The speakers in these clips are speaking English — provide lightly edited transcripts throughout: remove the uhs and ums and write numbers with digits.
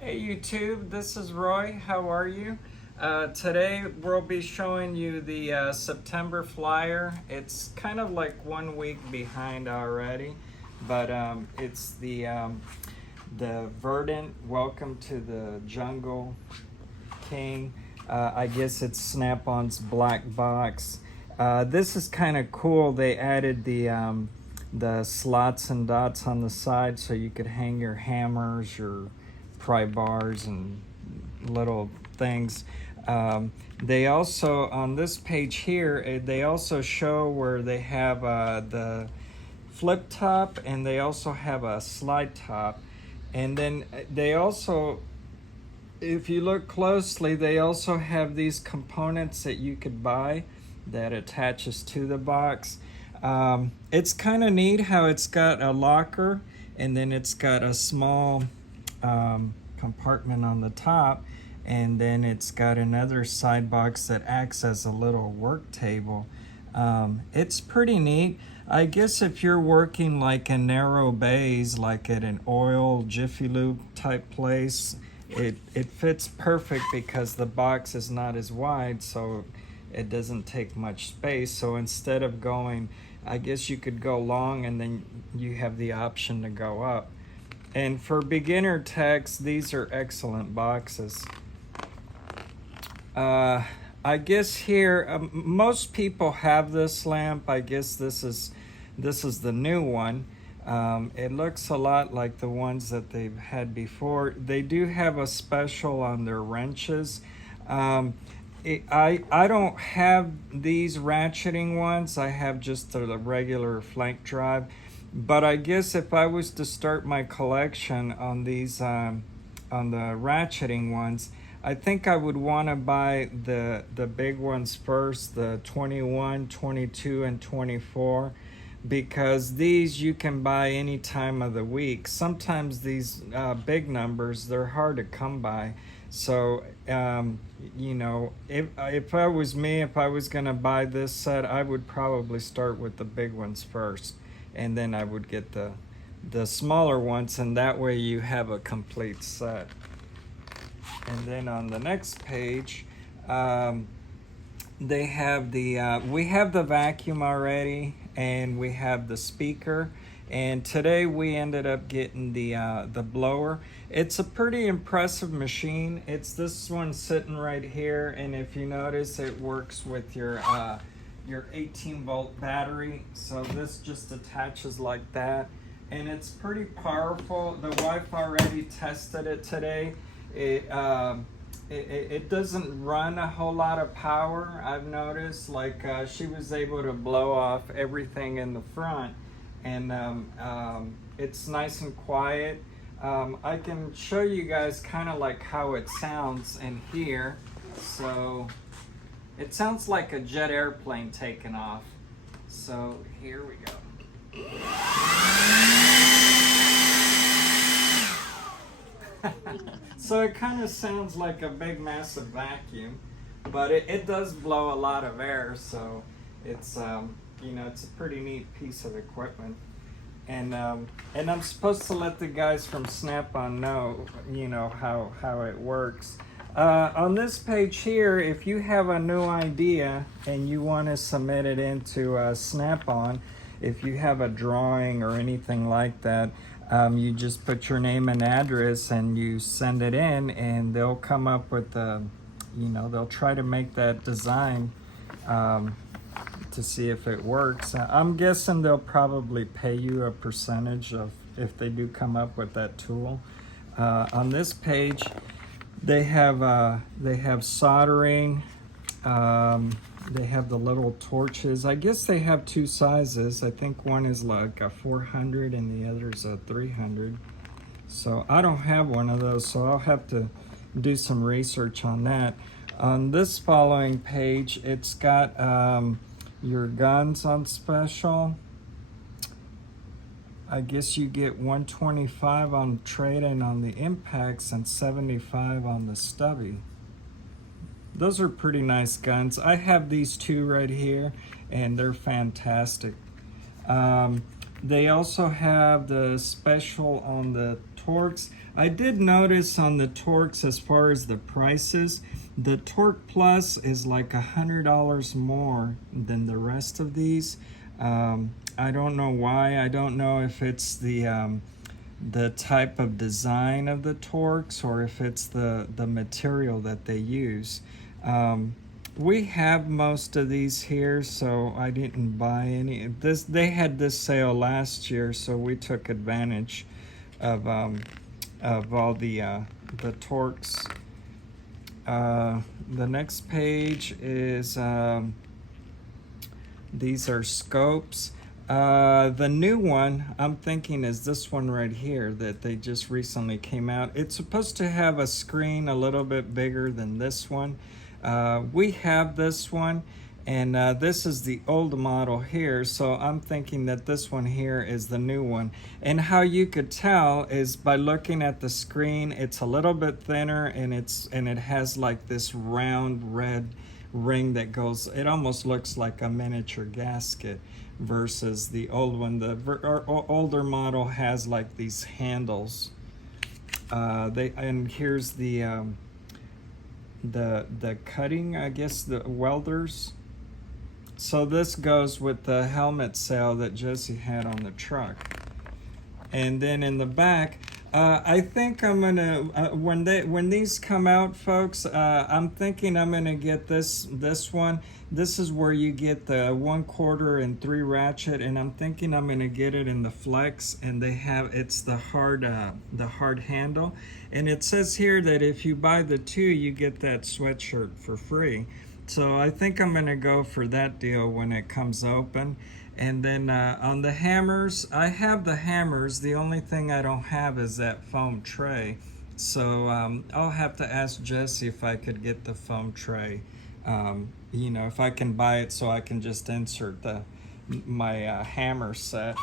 Hey YouTube, this is Roy. How are you? Today we'll be showing you the September flyer. It's kind of like 1 week behind already, but it's the Verdant Welcome to the Jungle King. I guess it's Snap-on's black box. This is kind of cool. They added the slots and dots on the side so you could hang your hammers, your pry bars, and little things. They also, on this page here, they also show where they have the flip top and they also have a slide top. And then they also, if you look closely, they also have these components that you could buy that attaches to the box. It's kind of neat how it's got a locker and then it's got a small compartment on the top, and then it's got another side box that acts as a little work table. It's pretty neat. I guess if you're working like in narrow bays, like at an oil Jiffy Lube type place, it fits perfect because the box is not as wide, so it doesn't take much space. So instead of going, I guess you could go long and then you have the option to go up. And for beginner techs, these are excellent boxes. I guess here, most people have this lamp. I guess this is the new one. It looks a lot like the ones that they've had before. They do have a special on their wrenches. I don't have these ratcheting ones. I have just the regular flank drive. But I guess if I was to start my collection on these, on the ratcheting ones, I think I would want to buy the big ones first, the 21, 22, and 24, because these you can buy any time of the week. Sometimes these big numbers, they're hard to come by. So, you know, if I was me, if I was going to buy this set, I would probably start with the big ones first, and then I would get the smaller ones, and that way you have a complete set. And then on the next page, they have we have the vacuum already, and we have the speaker. And today we ended up getting the blower. It's a pretty impressive machine. It's this one sitting right here, and if you notice, it works with your 18-volt battery. So this just attaches like that, and it's pretty powerful. The wife already tested it today. It doesn't run a whole lot of power. I've noticed, like she was able to blow off everything in the front, and it's nice and quiet. I can show you guys kind of like how it sounds in here. So it sounds like a jet airplane taking off. So here we go. So it kind of sounds like a big massive vacuum, but it does blow a lot of air, so it's you know, it's a pretty neat piece of equipment. And I'm supposed to let the guys from Snap-on know, you know, how it works. On this page here, if you have a new idea and you want to submit it into Snap-on, if you have a drawing or anything like that, you just put your name and address and you send it in, and they'll come up with you know, they'll try to make that design to see if it works. I'm guessing they'll probably pay you a percentage of if they do come up with that tool. On this page, they have soldering. They have the little torches. I guess they have two sizes. I think one is like a 400 and the other is a 300. So I don't have one of those, so I'll have to do some research on that. On this following page, it's got your guns on special. I guess you get 125 on trade-in on the impacts and 75 on the stubby. Those are pretty nice guns. I have these two right here, and they're fantastic. They also have the special on the Torx. I did notice on the Torx, as far as the prices, the Torque Plus is like $100 more than the rest of these. I don't know why. I don't know if it's the type of design of the Torx or if it's the material that they use. We have most of these here, so I didn't buy any. They had this sale last year, so we took advantage of all the Torx. The next page is these are scopes. The new one I'm thinking is this one right here that they just recently came out. It's supposed to have a screen a little bit bigger than this one. We have this one, and this is the old model here, so I'm thinking that this one here is the new one. And how you could tell is by looking at the screen. It's a little bit thinner, and it has like this round red ring that goes, it almost looks like a miniature gasket, versus the old one. The older model has like these handles. And here's the cutting, I guess, the welders. So this goes with the helmet sail that Jesse had on the truck. And then in the back, I think I'm gonna when these come out, folks, I'm thinking I'm gonna get this one. This is where you get the 1/4 and 3 ratchet, and I'm thinking I'm gonna get it in the flex, and it's the hard handle. And it says here that if you buy the 2, you get that sweatshirt for free. So I think I'm gonna go for that deal when it comes open. And then on the hammers, I have the hammers. The only thing I don't have is that foam tray. So I'll have to ask Jesse if I could get the foam tray. You know, if I can buy it so I can just insert my hammer set.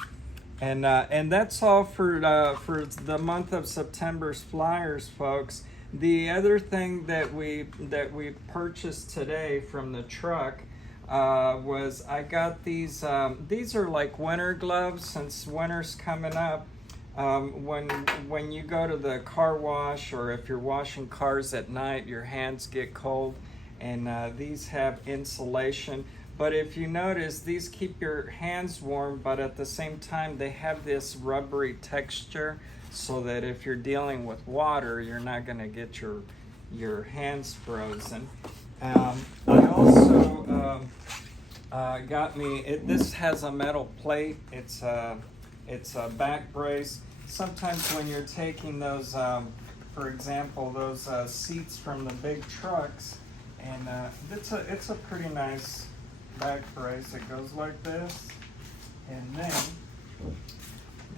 And that's all for the month of September's flyers, folks. The other thing that we purchased today from the truck was I got these are like winter gloves, since winter's coming up. When you go to the car wash, or if you're washing cars at night, your hands get cold, and these have insulation. But if you notice, these keep your hands warm, but at the same time they have this rubbery texture, so that if you're dealing with water, you're not going to get your hands frozen. I also got me, this has a metal plate. It's a back brace. Sometimes when you're taking those, for example, those seats from the big trucks, and it's a pretty nice back brace. It goes like this, and then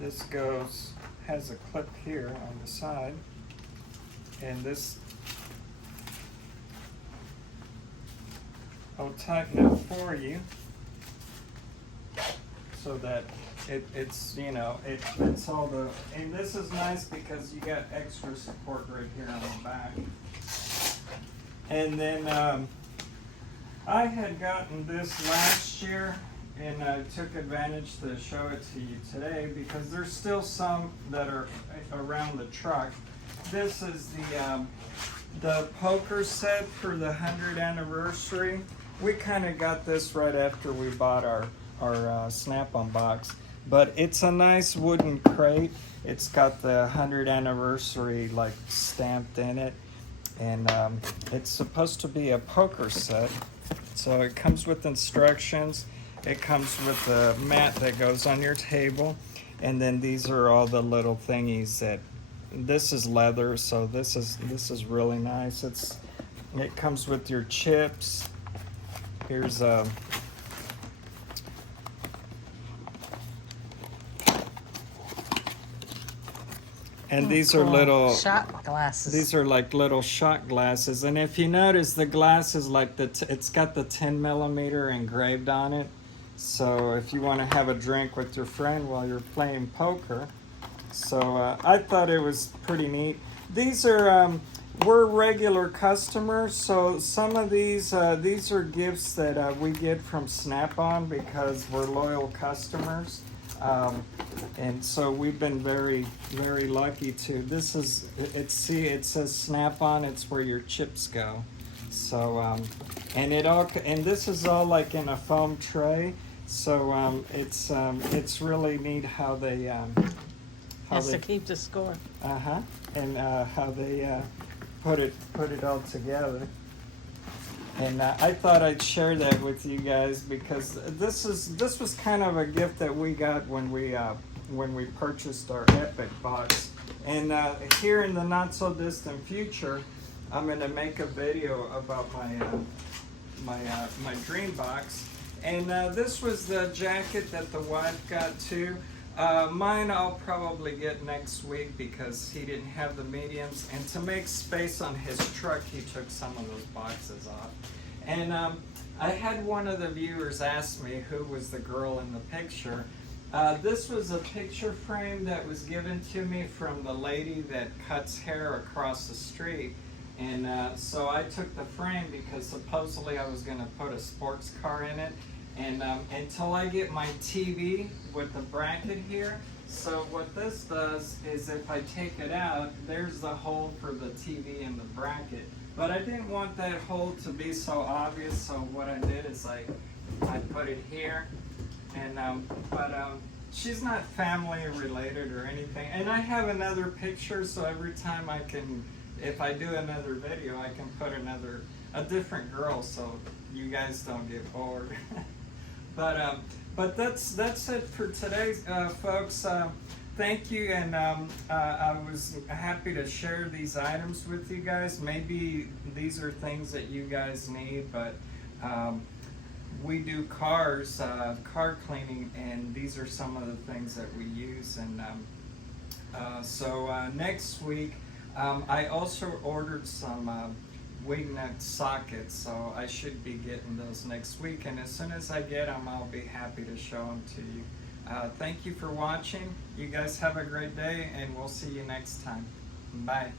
this has a clip here on the side, and this I'll tighten it for you so that it's you know, it fits all the, and this is nice because you got extra support right here on the back. And then I had gotten this last year, and I took advantage to show it to you today because there's still some that are around the truck. This is the poker set for the 100th anniversary. We kind of got this right after we bought our Snap-on box, but it's a nice wooden crate. It's got the 100th anniversary like stamped in it, and it's supposed to be a poker set. So it comes with instructions. It comes with the mat that goes on your table, and then these are all the little thingies that. This is leather, so this is really nice. It comes with your chips. Here's and these are little shot glasses. These are like little shot glasses, and if you notice, the glass is like it's got the 10 millimeter engraved on it. So if you want to have a drink with your friend while you're playing poker. So I thought it was pretty neat. These are we're regular customers, so some of these are gifts that we get from Snap-on because we're loyal customers. And so we've been very, very lucky to. This is, see, it says Snap-on. It's where your chips go. So, and this is all like in a foam tray. So it's really neat how they Has to keep the score. And how they put it all together. And I thought I'd share that with you guys because this was kind of a gift that we got when we purchased our Epic box. And here in the not so distant future, I'm going to make a video about my dream box. And this was the jacket that the wife got too. Mine I'll probably get next week because he didn't have the mediums, and to make space on his truck he took some of those boxes off. And I had one of the viewers ask me who was the girl in the picture. This was a picture frame that was given to me from the lady that cuts hair across the street. And so I took the frame because supposedly I was going to put a sports car in it. And until I get my TV with the bracket here, so what this does is if I take it out, there's the hole for the TV and the bracket. But I didn't want that hole to be so obvious, so what I did is I put it here. And she's not family related or anything. And I have another picture, so every time if I do another video, I can put a different girl, so you guys don't get bored. But that's it for today, folks. Thank you, and I was happy to share these items with you guys. Maybe these are things that you guys need, but we do cars, car cleaning, and these are some of the things that we use. And so next week, I also ordered some wing nut sockets, so I should be getting those next week, and as soon as I get them, I'll be happy to show them to you. Thank you for watching. You guys have a great day, and we'll see you next time. Bye.